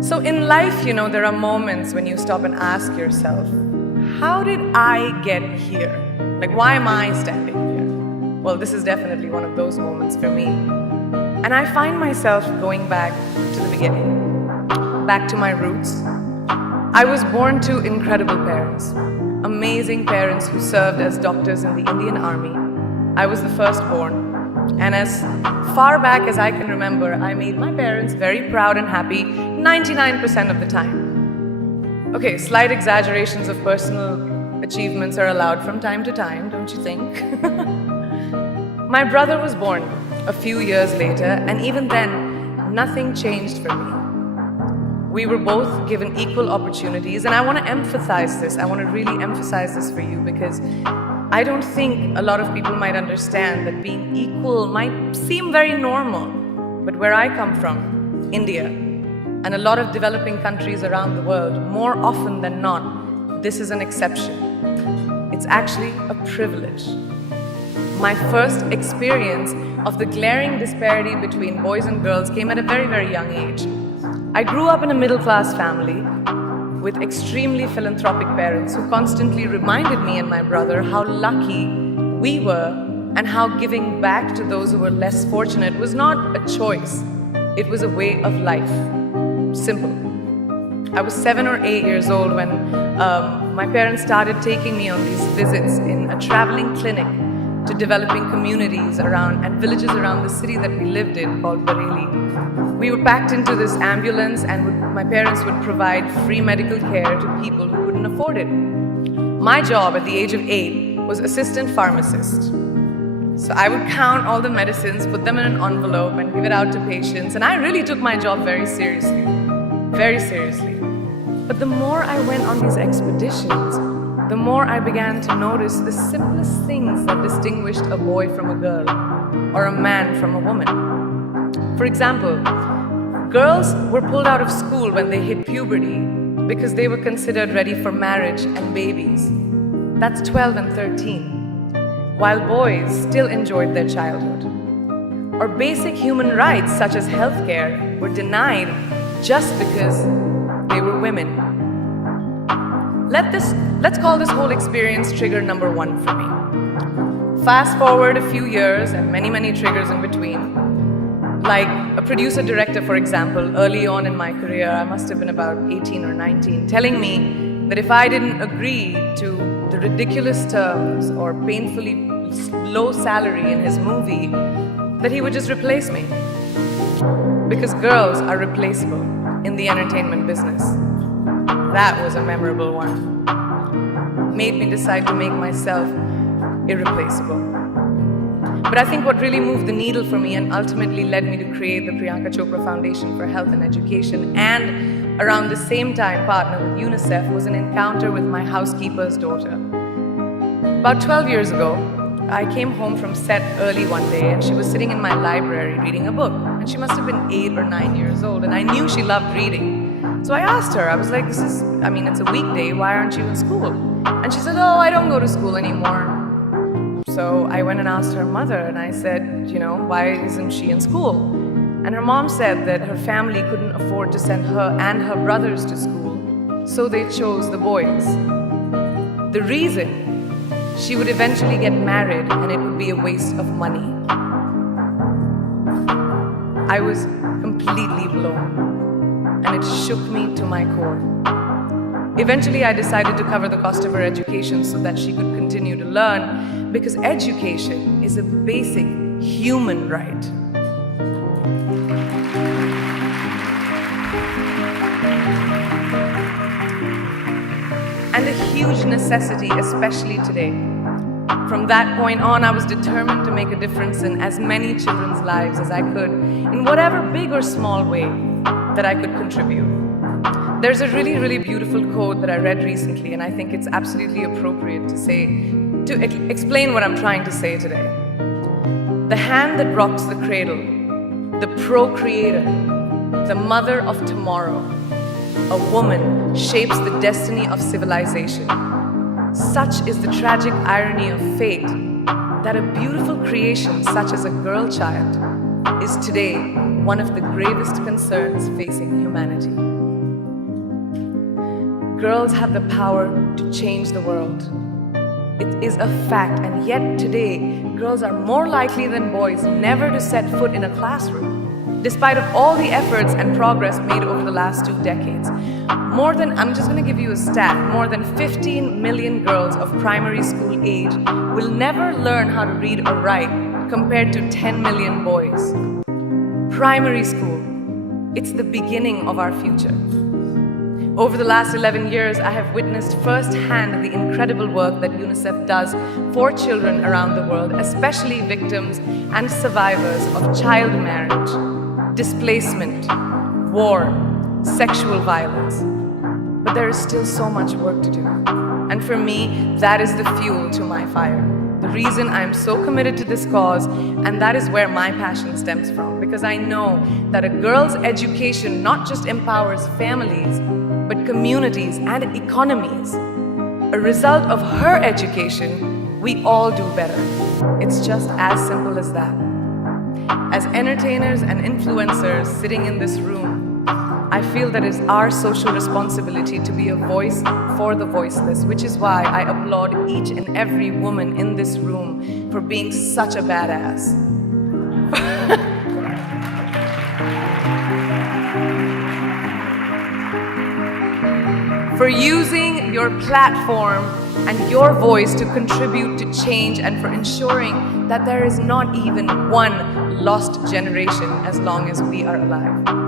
So in life, there are moments when you stop and ask yourself, how did I get here? Like, why am I standing here? Well, this is definitely one of those moments for me. And I find myself going back to the beginning, back to my roots. I was born to incredible parents, amazing parents who served as doctors in the Indian Army. I was the firstborn. And as far back as I can remember, I made my parents very proud and happy 99% of the time. Okay, slight exaggerations of personal achievements are allowed from time to time, don't you think? My brother was born a few years later, and even then, nothing changed for me. We were both given equal opportunities, and I want to emphasize this. I want to really emphasize this for you because I don't think a lot of people might understand that being equal might seem very normal. But where I come from, India, and a lot of developing countries around the world, more often than not, this is an exception. It's actually a privilege. My first experience of the glaring disparity between boys and girls came at a very, very young age. I grew up in a middle-class family with extremely philanthropic parents who constantly reminded me and my brother how lucky we were and how giving back to those who were less fortunate was not a choice. It was a way of life. Simple. I was 7 or 8 years old when my parents started taking me on these visits in a traveling clinic to developing communities around and villages around the city that we lived in called Bareilly. We were packed into this ambulance and my parents would provide free medical care to people who couldn't afford it. My job at the age of 8 was assistant pharmacist. So I would count all the medicines, put them in an envelope and give it out to patients, and I really took my job very seriously. Very seriously. But the more I went on these expeditions, the more I began to notice the simplest things that distinguished a boy from a girl or a man from a woman. For example, girls were pulled out of school when they hit puberty because they were considered ready for marriage and babies. That's 12 and 13, while boys still enjoyed their childhood. Or basic human rights such as healthcare were denied just because they were women. Let's call this whole experience trigger number 1 for me. Fast forward a few years and many, many triggers in between. Like a producer-director, for example, early on in my career, I must have been about 18 or 19, telling me that if I didn't agree to the ridiculous terms or painfully low salary in his movie, that he would just replace me. Because girls are replaceable in the entertainment business. That was a memorable one. Made me decide to make myself irreplaceable. But I think what really moved the needle for me and ultimately led me to create the Priyanka Chopra Foundation for Health and Education and around the same time partner with UNICEF was an encounter with my housekeeper's daughter. About 12 years ago, I came home from set early one day and she was sitting in my library reading a book. And she must have been 8 or 9 years old and I knew she loved reading. So I asked her, I was like, it's a weekday, why aren't you in school? And she said, oh, I don't go to school anymore. So I went and asked her mother and I said, why isn't she in school? And her mom said that her family couldn't afford to send her and her brothers to school, so they chose the boys. The reason? She would eventually get married and it would be a waste of money. I was completely blown and it shook me to my core. Eventually, I decided to cover the cost of her education so that she could continue to learn because education is a basic human right. And a huge necessity, especially today. From that point on, I was determined to make a difference in as many children's lives as I could, in whatever big or small way that I could contribute. There's a really, really beautiful quote that I read recently, and I think it's absolutely appropriate to explain what I'm trying to say today. The hand that rocks the cradle, the procreator, the mother of tomorrow, a woman shapes the destiny of civilization. Such is the tragic irony of fate that a beautiful creation such as a girl child is today one of the gravest concerns facing humanity. Girls have the power to change the world. It is a fact, and yet today, girls are more likely than boys never to set foot in a classroom, despite of all the efforts and progress made over the last 2 decades. I'm just going to give you a stat, more than 15 million girls of primary school age will never learn how to read or write compared to 10 million boys. Primary school, it's the beginning of our future. Over the last 11 years, I have witnessed firsthand the incredible work that UNICEF does for children around the world, especially victims and survivors of child marriage, displacement, war, sexual violence. But there is still so much work to do. And for me, that is the fuel to my fire. The reason I am so committed to this cause, and that is where my passion stems from, because I know that a girl's education not just empowers families, but communities and economies. A result of her education, we all do better. It's just as simple as that. As entertainers and influencers sitting in this room, I feel that it's our social responsibility to be a voice for the voiceless, which is why I applaud each and every woman in this room for being such a badass. For using your platform and your voice to contribute to change, and for ensuring that there is not even one lost generation as long as we are alive.